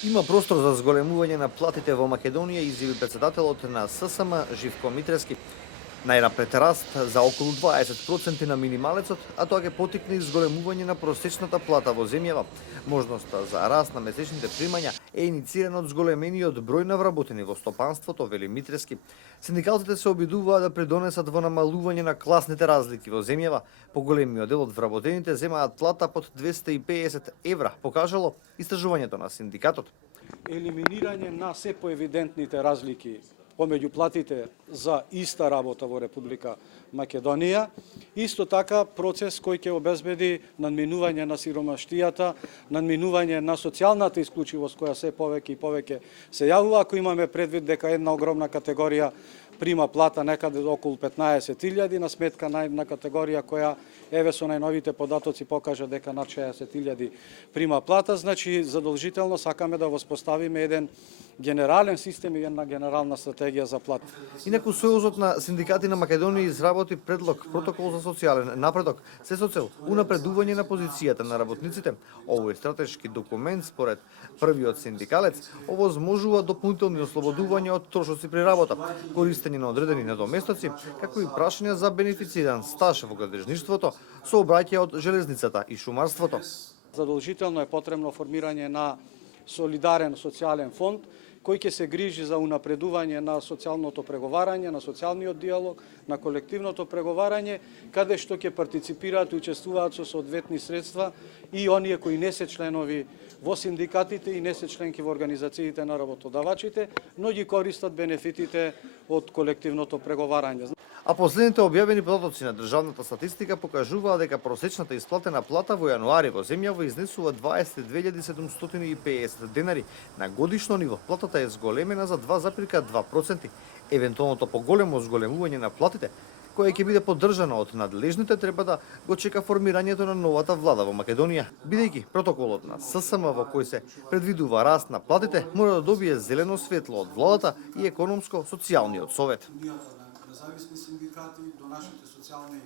Има простор за зголемување на платите во Македонија, изјави претседателот на ССМ Живко Митрески. Најнапред раст за околу 20% на минималецот, а тоа ќе потикне и зголемување на просечната плата во земјава. Можноста за раст на месечните примања е иницирана од зголемениот број на вработени во стопанството, вели Митрески. Синдикатите се обидуваат да придонесат во намалување на класните разлики во земјава. Поголемиот дел од вработените земаат плата под 250 евра, покажало истражувањето на синдикатот. Елиминирање на се поевидентните разлики помеѓу платите за иста работа во Република Македонија. Исто така процес кој ќе обезбеди надминување на сиромаштијата, надминување на социјалната исклучивост која се повеќе и повеќе се јавува, ако имаме предвид дека една огромна категорија прима плата некаде околу 15.000 на сметка на една категорија која еве со најновите податоци покажа дека над 60.000 прима плата, значи задолжително сакаме да воспоставиме еден генерален систем и една генерална стратегија за плата. Инаку Сојузот на синдикати на Македонија изработи предлог протокол за социјален напредок, се со цел унапредување на позицијата на работниците. Овој стратешки документ според првиот синдикалец овозможува дополнителни ослободувања од трошоци при работа, користење на одредени надоместоци, како и прашања за бенефициран стаж во градежништвото, сообраќај од железницата и шумарството. Задолжително е потребно формирање на солидарен социјален фонд кој ќе се грижи за унапредување на социјалното преговарање, на социјалниот диалог, на колективното преговарање, каде што ќе партиципираат и учествуваат со соодветни средства и оние кои не се членови во синдикатите и не се членки во организациите на работодавачите, но ги користат бенефитите од колективното преговарање. А последните објавени податоци на државната статистика покажуваат дека просечната исплатена плата во јануари во земјава изнесува 22.750 денари. На годишно ниво платата е зголемена за 2,2%. Евентуалното поголемо зголемување на платите, кое ќе биде поддржано од надлежните, треба да го чека формирањето на новата влада во Македонија, бидејќи протоколот на ССМ во кој се предвидува раст на платите мора да добие зелено светло од владата и економско-социјалниот совет. Независни синдикати до нашите социјални